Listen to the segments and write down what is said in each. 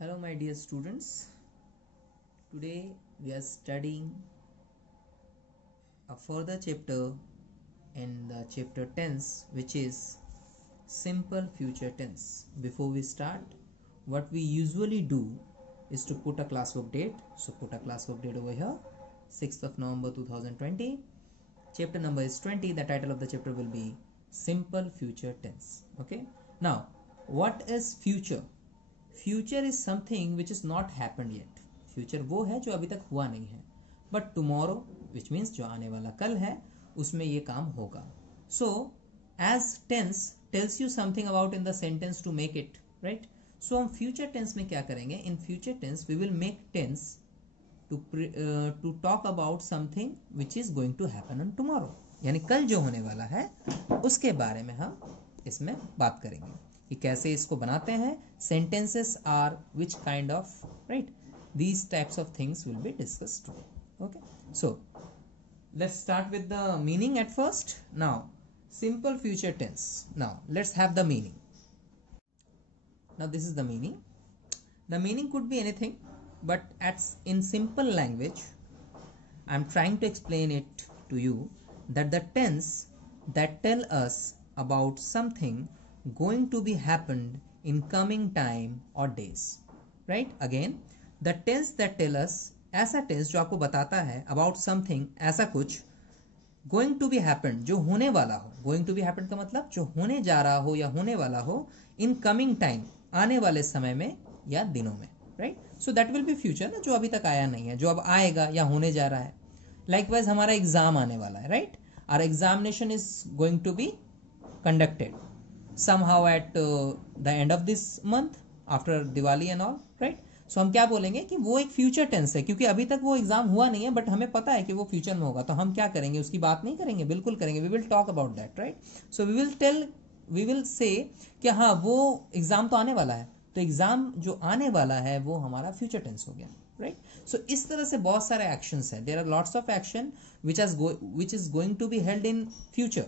Hello my dear students, today we are studying a further chapter in the chapter tense, which is simple future tense. Before we start, what we usually do is to put a classwork date. So put a classwork date over here, 6th of November 2020. Chapter number is 20. The title of the chapter will be simple future tense. Okay, now what is future? Future is something which is not happened yet. Future वो है जो अभी तक हुआ नहीं है, but tomorrow which means जो आने वाला कल है उसमें ये काम होगा. So as tense tells you something about in the sentence to make it right. So हम फ्यूचर टेंस में क्या करेंगे? In future tense we will make tense to talk about something which is going to happen on tomorrow, यानी कल जो होने वाला है उसके बारे में हम इसमें बात करेंगे कि कैसे इसको बनाते हैं. Sentences are which kind of right, these types of things will be discussed today. Okay, so let's start with the meaning at first. Now simple future tense, now let's have the meaning. Now this is the meaning. The meaning could be anything, but in simple language I'm trying to explain it to you that the tense that tell us about something going to be happened in coming time or days. Right, again the tense that tell us, ऐसा tense जो आपको बताता है about something, ऐसा कुछ going to be happened जो होने वाला हो. going to be happened का मतलब जो होने जा रहा हो या होने वाला हो in coming time, आने वाले समय में या दिनों में. Right, so that will be future ना, जो अभी तक आया नहीं है, जो अब आएगा या होने जा रहा है. लाइकवाइज हमारा एग्जाम आने वाला है. Right, our examination is going to be conducted somehow at the end of this month after Diwali and all. right, so हम क्या बोलेंगे कि वो एक फ्यूचर टेंस है, क्योंकि अभी तक वो एग्जाम हुआ नहीं है, बट हमें पता है कि वो फ्यूचर में होगा. तो हम क्या करेंगे? उसकी बात नहीं करेंगे, बिल्कुल करेंगे. We will talk about that. Right, so we will say कि हाँ वो एग्जाम तो आने वाला है, तो एग्जाम जो आने वाला है वो हमारा फ्यूचर टेंस हो गया. राइट, सो इस तरह से बहुत सारे एक्शंस है. There are lots of action which is going to be held in future.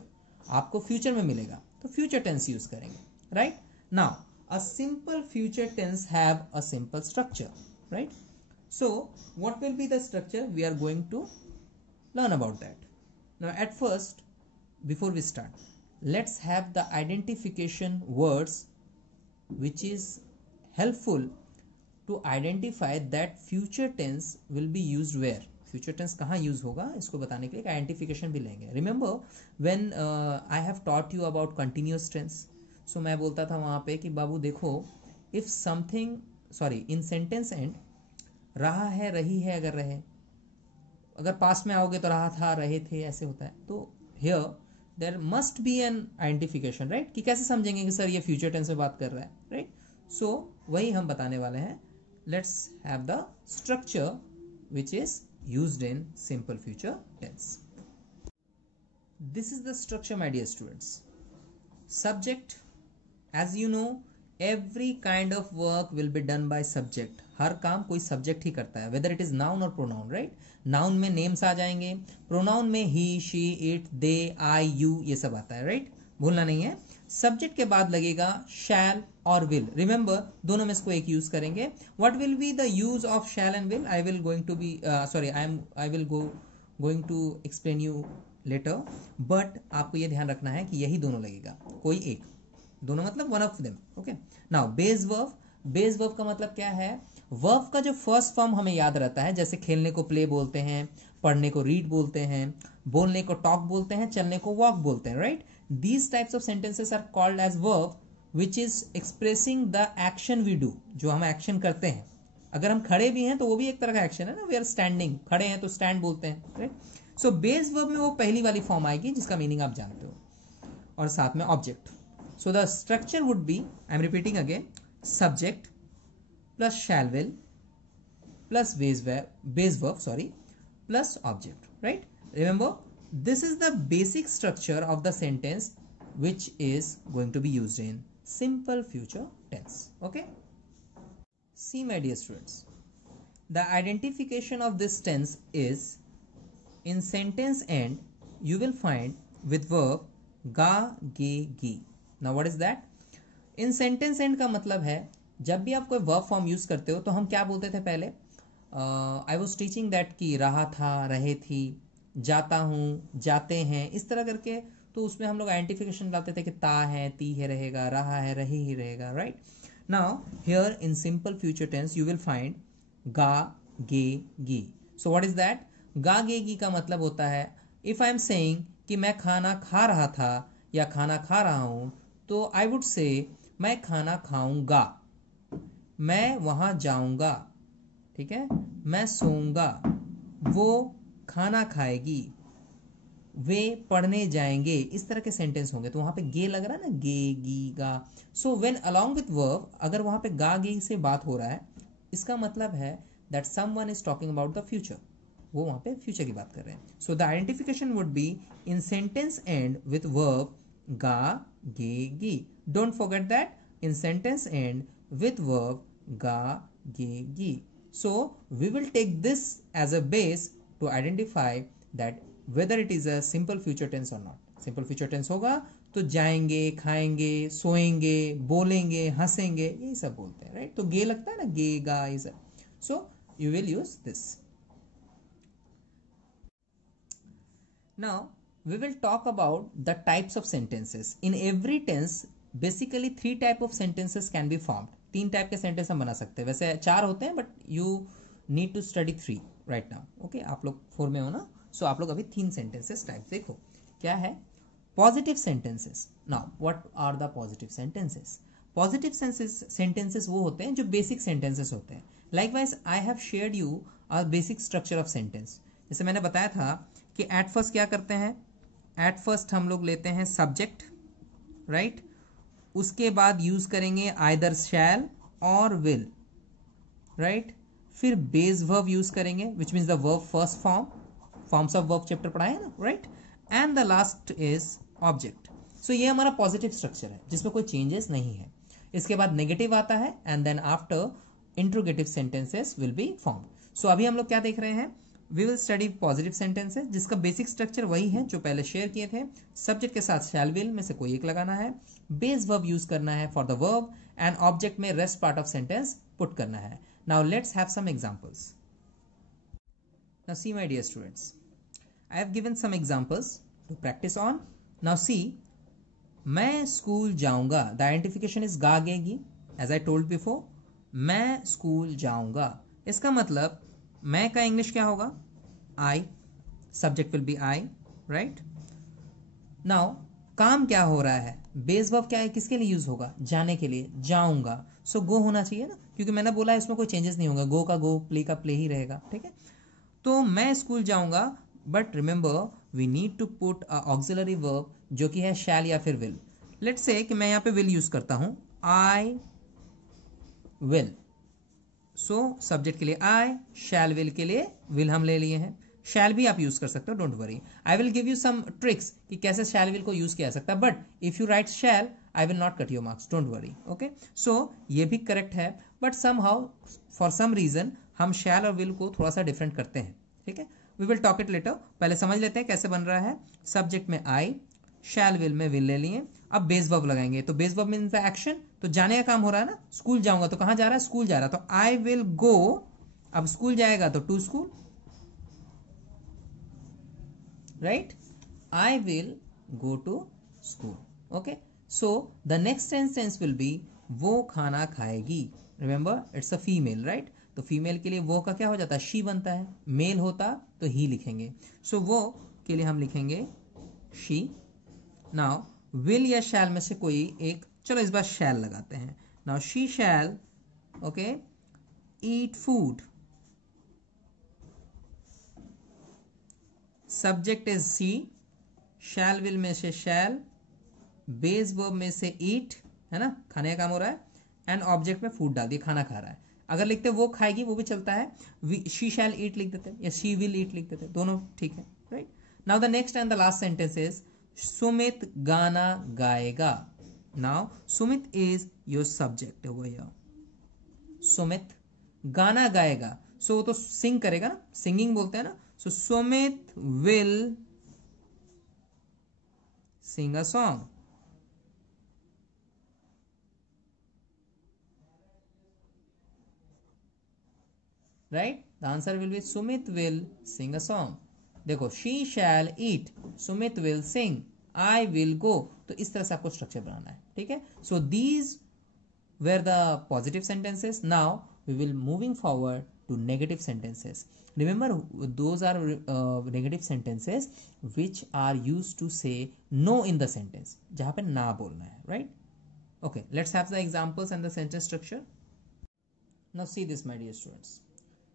आपको फ्यूचर में मिलेगा तो फ्यूचर टेंस यूज करेंगे. Right, now a simple future tense have a simple structure. Right, so what will be the structure? We are going to learn about that. Now at first, before we start, let's have the identification words which is helpful to identify that future tense will be used where. Future tense कहाँ use होगा इसको बताने के लिए एक identification भी लेंगे. Remember when I have taught you about continuous tense, so मैं बोलता था वहाँ पे कि बाबू देखो, if something in sentence end रहा है, रही है, अगर रहे, अगर पास्ट में आओगे तो रहा था, रहे थे, ऐसे होता है. तो here there must be an identification. Right, कि कैसे समझेंगे कि सर ये फ्यूचर टेंस में बात कर रहा है. राइट, सो वही हम बताने वाले हैं. Let's have the structure which is used in simple future tense. This is the structure, my dear students. Subject, as you know, every kind of work will be done by subject. हर काम कोई subject ही करता है, whether it is noun or pronoun. right, noun में names आ जाएंगे, pronoun में he, she, it, they, I, you, ये सब आता है. राइट, भूलना नहीं है. सब्जेक्ट के बाद लगेगा shall और will. रिमेंबर दोनों में इसको एक यूज करेंगे. What will be the use of shall and will? I will going to be I will going to explain you later, but आपको ये ध्यान रखना है कि यही दोनों लगेगा, कोई एक. दोनों मतलब one of them. Okay, now base verb. Base verb का मतलब क्या है? वर्ब का जो फर्स्ट फॉर्म हमें याद रहता है, जैसे खेलने को प्ले बोलते हैं, पढ़ने को रीड बोलते हैं, बोलने को टॉक बोलते हैं, चलने को वॉक बोलते हैं. Right, these types of sentences are called as verb which is expressing the action we do. जो हम एक्शन करते हैं, अगर हम खड़े भी हैं तो वो भी एक तरह का एक्शन है ना. वी आर स्टैंडिंग, खड़े हैं तो स्टैंड बोलते हैं. राइट, सो बेस वर्ब में वो पहली वाली फॉर्म आएगी जिसका मीनिंग आप जानते हो, और साथ में object. So the structure would be, I am repeating again, subject plus shell will plus base verb plus object. Right, remember this is the basic structure of the sentence which is going to be used in simple future tense. Okay, see my dear students, the identification of this tense is in sentence end you will find with verb ga, ge, gi. Now what is that? In sentence end का मतलब है जब भी आप कोई verb form use करते हो तो हम क्या बोलते थे पहले, आई वॉज टीचिंग दैट कि रहा था, रहे थी, जाता हूँ, जाते हैं, इस तरह करके। तो उसमें हम लोग आइडेंटिफिकेशन डालते थे कि ता है, ती है रहेगा, रहा है, रहे ही रहेगा, right. Now here in simple future tense you will find गा, गे, गी। So what is that? गा, गे, गी का मतलब होता है, इफ आई एम सेइंग कि मैं खाना खा रहा था या खाना खा रहा हूं, तो आई वुड से मैं खाना खाऊंगा, मैं वहां जाऊंगा, ठीक है, मैं सोऊंगा, वो खाना खाएगी, वे पढ़ने जाएंगे, इस तरह के सेंटेंस होंगे। तो वहां पे गे लग रहा है ना, गे, गी, गा। So when along with verb अगर वहां पे गा, गे से बात हो रहा है, इसका मतलब है that someone is talking about the future, वो वहां पे फ्यूचर की बात कर रहे हैं। So the identification would be in sentence and with verb गा, गे, गी। Don't forget that, in sentence and with verb गा, गे, गी. So we will take this as a base to identify that whether it is a simple future tense or not. Simple future tense होगा तो जाएंगे, खाएंगे, सोएंगे, बोलेंगे, हंसेंगे, यही सब बोलते हैं, राइट। तो गे लगता है ना, गे, गा, is so you will use this. Now we will talk about the types of sentences. In every tense basically three type of sentences can be formed. तीन टाइप के सेंटेंस हम बना सकते हैं, वैसे चार होते हैं but you need to study three right now, okay. आप लोग 4 में हो ना, सो आप लोग अभी 3 सेंटेंसेस टाइप देखो क्या है। Positive sentences. Now what are the positive sentences? Positive sentences वो होते हैं जो बेसिक सेंटेंसेस होते हैं. Likewise I have shared you a basic structure of sentence. जैसे मैंने बताया था कि एट फर्स्ट क्या करते हैं, एट फर्स्ट हम लोग लेते हैं सब्जेक्ट, राइट। उसके बाद यूज करेंगे आइदर शैल और विल, राइट। फिर बेस वर्ब यूज करेंगे which means the verb first form, forms of verb chapter पढ़ाया ना, right. And the last is object. So ये हमारा पॉजिटिव स्ट्रक्चर है जिसमें कोई चेंजेस नहीं है. इसके बाद नेगेटिव आता है and then after interrogative sentences will be form. So अभी हम लोग क्या देख रहे हैं, we will study positive sentences जिसका बेसिक स्ट्रक्चर वही है जो पहले शेयर किए थे. सब्जेक्ट के साथ शैल विल में से कोई एक लगाना है, बेस वर्ब यूज करना है for the verb and object में rest part of sentence put करना है. Now let's have some examples. Now see my dear students, I have given some examples to practice on. Now see, मैं school जाऊंगा, the identification is गा, गे, गी. As I told before, मैं school जाऊंगा, इसका मतलब मैं का इंग्लिश क्या होगा, I. Subject will be I, right. Now काम क्या हो रहा है, बेस वर्ब क्या है, किसके लिए यूज होगा, जाने के लिए, जाऊंगा. सो गो होना चाहिए ना, क्योंकि मैंने बोला है इसमें कोई चेंजेस नहीं होगा, गो का गो, प्ले का प्ले ही रहेगा, ठीक है. तो मैं स्कूल जाऊंगा, but remember we need to put a auxiliary verb जो कि है शैल या फिर विल. लेट्स से कि मैं यहां पे विल यूज करता हूं, आई विल. सो सब्जेक्ट के लिए आई, शैल विल के लिए विल हम ले लिए हैं. शैल भी आप यूज कर सकते हो, don't worry. I will give you some tricks कि कैसे शैल विल को यूज किया जा सकता है, but if you write shall I will not cut your marks, don't worry, okay. So ये भी करेक्ट है, but somehow for some reason हम शैल और विल को थोड़ा सा डिफरेंट करते हैं, ठीक है. We will talk it later. पहले समझ लेते हैं कैसे बन रहा है. सब्जेक्ट में आई, शैल विल में विल ले लिए. अब बेस वर्ब लगाएंगे, तो base verb means the action. तो जाने का काम हो रहा है ना, स्कूल जाऊंगा, तो कहां जा रहा है, स्कूल जा रहा है, तो आई विल गो. अब स्कूल जाएगा तो to school, right. I will go to school, okay. So the next sentence will be वो खाना खाएगी. Remember it's a female, right. तो फीमेल के लिए वो का क्या हो जाता है, शी बनता है. मेल होता तो ही लिखेंगे. सो वो के लिए हम लिखेंगे शी. नाउ विल या शैल में से कोई एक, चलो इस बार शैल लगाते हैं. Now she shall, okay, eat food. Subject is she, shall will में से शैल, बेस वर्ब में से ईट, है ना, खाने का काम हो रहा है, एंड ऑब्जेक्ट में फूड डाल दिया, खाना खा रहा है. अगर लिखते वो खाएगी वो भी चलता है, शी शैल ईट लिख देते या शी विल ईट लिख देते, दोनों ठीक है, right. Now the next and the last sentence is Sumit गाना गाएगा. Now Sumit is your subject over here. Sumit गाना गाएगा, सो वो तो सिंग करेगा ना, सिंगिंग बोलते हैं ना. So Sumit will sing a song. Right? The answer will be Sumit will sing a song. देखो, she shall eat, Sumit will sing, I will go. तो इस तरह से आपको स्ट्रक्चर बनाना है. ठीक है? So these were the positive sentences. Now we will moving forward to negative sentences. Remember, those are negative sentences which are used to say no in the sentence, जहाँ पे ना बोलना है. Right? Okay, let's have the examples and the sentence structure. Now see this, my dear students.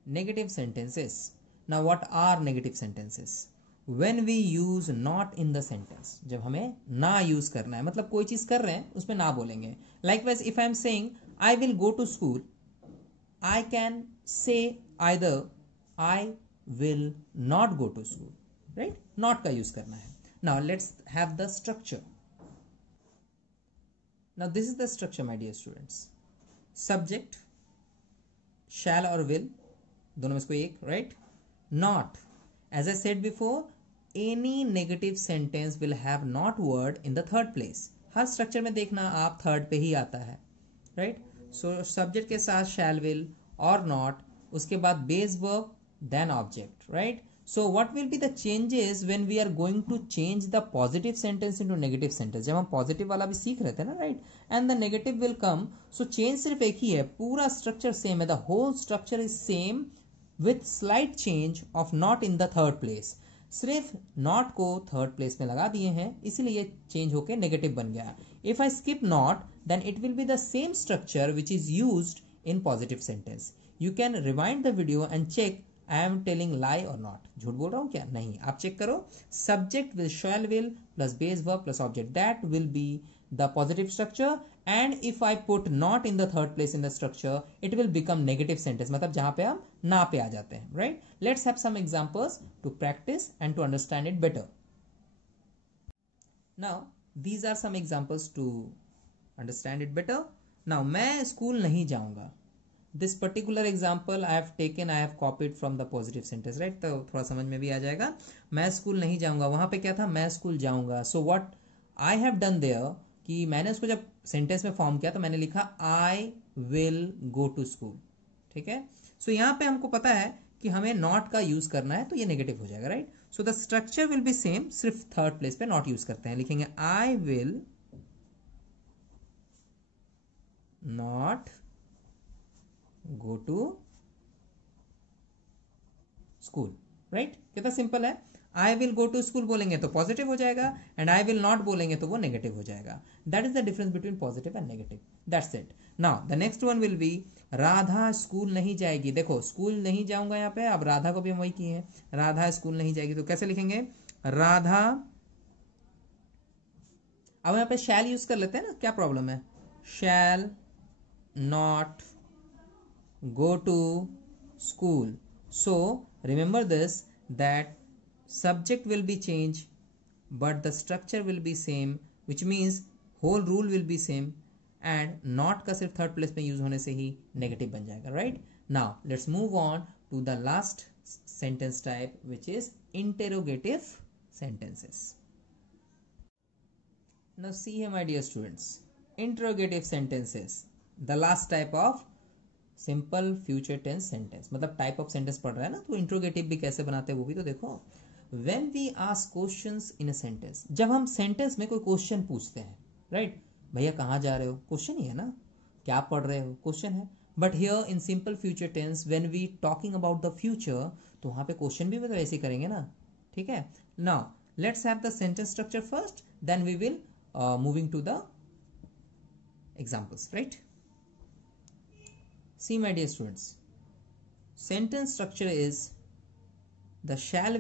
Negative sentences. Now what are negative sentences? When we use not in the sentence, जब हमें ना use करना है, मतलब कोई चीज कर रहे हैं उसमें ना बोलेंगे. Likewise, if I am saying I will go to school, I can say either I will not go to school. Right? Not का यूज करना है. Now let's have the structure. Now this is the structure, my dear students. Subject, shall or will, दोनों में से कोई एक. Right? Not. As I said before, any negative sentence will have not word in the third place. Her structure में देखना आप third पे ही आता है. राइट? सो सब्जेक्ट के साथ shall, will और not, उसके बाद base verb, then object. Right? So what will be the changes when we are going to change the positive sentence into negative sentence. जब हम पॉजिटिव वाला भी सीख रहे थे ना, right, and the negative will come. So change सिर्फ एक ही है, पूरा स्ट्रक्चर सेम है. The whole structure is same with slight change of not in the third place. सिर्फ नॉट को थर्ड प्लेस में लगा दिए हैं, इसीलिए चेंज होके नेगेटिव बन गया. If I skip not, then it will be the same structure which is used in positive sentence. You can rewind the video and check I am telling lie और not. झूठ बोल रहा हूं क्या? नहीं. आप चेक करो. Subject with shell will plus base verb plus object, that will be the positive structure. And if I put not in the third place in the structure, it will become negative sentence. मतलब जहां पे हम ना पे आ जाते हैं. Right? Let's have some examples to practice and to understand it better. Now these are some examples to understand it better. Now मैं school नहीं जाऊंगा. This particular example I have taken, I have copied from the positive sentence. Right? तो थोड़ा समझ में भी आ जाएगा. मैं स्कूल नहीं जाऊंगा, वहां पे क्या था? मैं स्कूल जाऊंगा. So what I have done there, कि मैंने उसको जब सेंटेंस में फॉर्म किया तो मैंने लिखा I will go to school. ठीक है? सो यहां पे हमको पता है कि हमें नॉट का यूज करना है, तो ये नेगेटिव हो जाएगा. Right? So the structure will be same, सिर्फ थर्ड प्लेस पे नॉट यूज करते हैं. लिखेंगे I will not go to school. Right? कितना सिंपल है. I will go to school बोलेंगे तो पॉजिटिव हो जाएगा, एंड आई विल नॉट बोलेंगे तो वो नेगेटिव हो जाएगा. That is the difference between positive and negative. That's it. Now the next one will be Radha school नहीं जाएगी. देखो, स्कूल नहीं जाऊंगा यहाँ पे, अब राधा को भी हम वही किए हैं. राधा स्कूल नहीं जाएगी, तो कैसे लिखेंगे? राधा. अब यहाँ पे शैल यूज कर लेते हैं ना, क्या प्रॉब्लम है? Shall not go to school. So remember this, that subject will be changed but the structure will be same, which means whole rule will be same, and not का सिर्फ third place में use होने से ही negative बन जाएगा. Right? Now let's move on to the last sentence type, which is interrogative sentences. Now see here, my dear students, interrogative sentences, the last type of simple future tense sentence. मतलब type of sentence पढ़ रहा है ना, तो interrogative भी कैसे बनाते हैं वो भी तो देखो. When we ask questions in a sentence, जब हम सेंटेंस में कोई क्वेश्चन पूछते हैं. राइट? भैया कहाँ जा रहे हो? क्वेश्चन ही है ना. क्या पढ़ रहे हो? क्वेश्चन है. But here in simple future tense, when we talking about the future, तो वहां पे क्वेश्चन भी तो ऐसे ही करेंगे ना. ठीक है? Now let's have the sentence structure first, then we will moving to the examples. Right? See, my dear students, sentence structure is the shall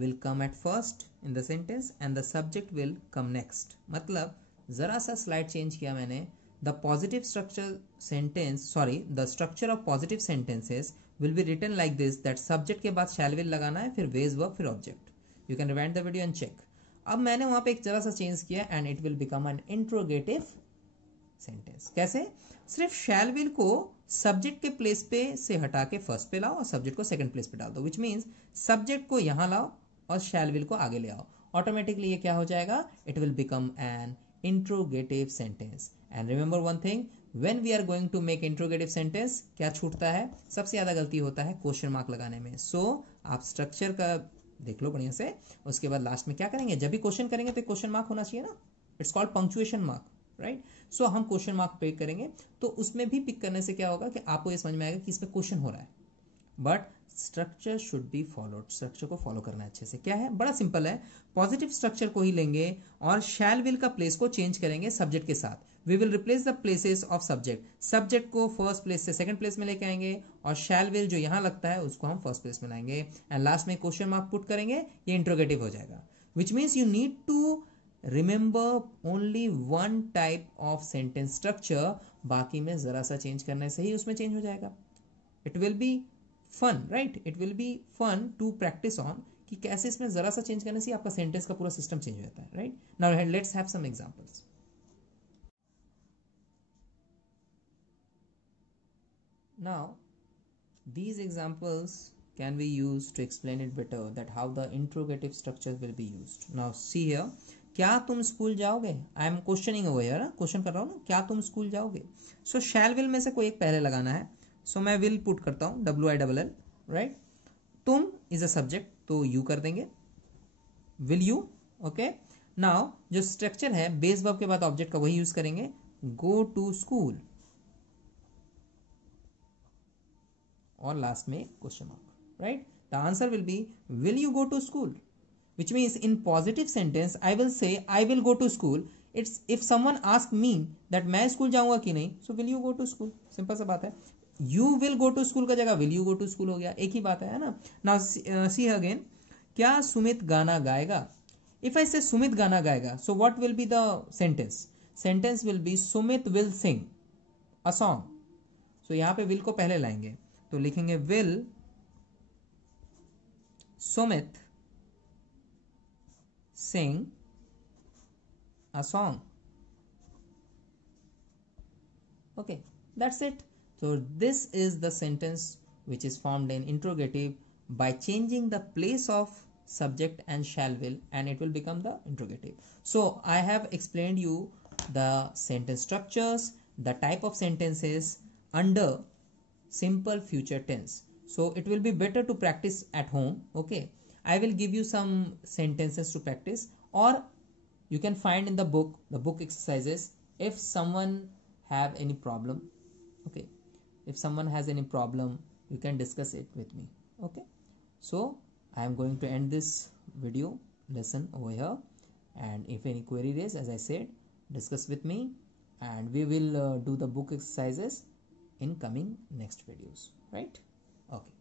will come at first in the sentence and the subject will come next. मतलब जरा सा slide change किया मैंने. the positive structure sentence, sorry, the structure of positive sentences will be written like this, that subject के बाद shall will लगाना है, फिर base verb, फिर object. You can rewind the video and check. अब मैंने वहां पे एक जरा सा चेंज किया and it will become an interrogative sentence. कैसे? सिर्फ शैल विल को सब्जेक्ट के प्लेस पे से हटा के फर्स्ट पे लाओ और सब्जेक्ट को सेकंड प्लेस पे डाल दो, विच मीन्स सब्जेक्ट को यहां लाओ और शैल विल को आगे ले आओ. ऑटोमेटिकली ये क्या हो जाएगा? It will become an interrogative sentence. And remember one thing, when we are going to make interrogative sentence क्या छूटता है, सबसे ज़्यादा गलती होता है क्वेश्चन मार्क लगाने में. सो आप स्ट्रक्चर का देख लो बढ़िया से, उसके बाद लास्ट में क्या करेंगे, जब भी क्वेश्चन करेंगे तो क्वेश्चन मार्क होना चाहिए ना, it's called punctuation mark, right. So हम क्वेश्चन मार्क पिक करेंगे, तो उसमें भी पिक करने से क्या होगा कि आपको ये समझ में आएगा कि इसमें क्वेश्चन हो रहा है. But structure should be followed, structure को फॉलो करना है अच्छे से. क्या है, बड़ा सिंपल है. पॉजिटिव स्ट्रक्चर को ही लेंगे और शैल विल का प्लेस को चेंज करेंगे सब्जेक्ट के साथ. We will replace the places of subject, subject को फर्स्ट प्लेस से सेकंड प्लेस में लेके आएंगे और शैल विल जो यहाँ लगता है उसको हम फर्स्ट प्लेस में लाएंगे एंड लास्ट में क्वेश्चन मार्क पुट करेंगे, ये इंट्रोगेटिव हो जाएगा. Which means you need to remember only one type of sentence structure, बाकी में जरा सा चेंज करने से ही उसमें चेंज हो जाएगा. It will be fun, right, it will be fun to practice on कि कैसे इसमें जरा सा चेंज करने से आपका सेंटेंस का पूरा सिस्टम चेंज हो जाता है, right. Now let's have some examples. Now these examples can be used to explain it better that how the interrogative structure will be used. Now see here, क्या तुम स्कूल जाओगे, I am questioning over here, question कर रहा हूँ ना, क्या तुम school जाओगे. सो शैल विल में से कोई एक पहले लगाना है. सो मैं विल पुट करता हूँ WILL, राइट. तुम इज अ सब्जेक्ट तो यू कर देंगे, विल यू. ओके, नाउ जो स्ट्रक्चर है बेस वर्ब के बाद ऑब्जेक्ट का वही यूज करेंगे, गो टू स्कूल और लास्ट में question mark, right. The answer will be will you go to school, which means in positive sentence I will say I will go to school. It's if someone ask me that मैं school जाऊंगा कि नहीं, so will you go to school, simple सा बात है. you will go to school का जगह will you go to school हो गया, एक ही बात है ना. now see again, क्या सुमित गाना गाएगा. if I say सुमित गाना गाएगा, so what will be the sentence will be Sumit will sing a song. so यहाँ पे will को पहले लाएंगे तो लिखेंगे will Sumit sing a song. Okay, that's it. So this is the sentence which is formed in interrogative by changing the place of subject and shall will, and it will become the interrogative. So I have explained you the sentence structures, the type of sentences under simple future tense. So it will be better to practice at home. Okay, I will give you some sentences to practice, or you can find in the book exercises. If someone have any problem, okay, if someone has any problem, you can discuss it with me. Okay, so I am going to end this video lesson over here, and if any query is, as I said, discuss with me, and we will do the book exercises in coming next videos, right. Okay.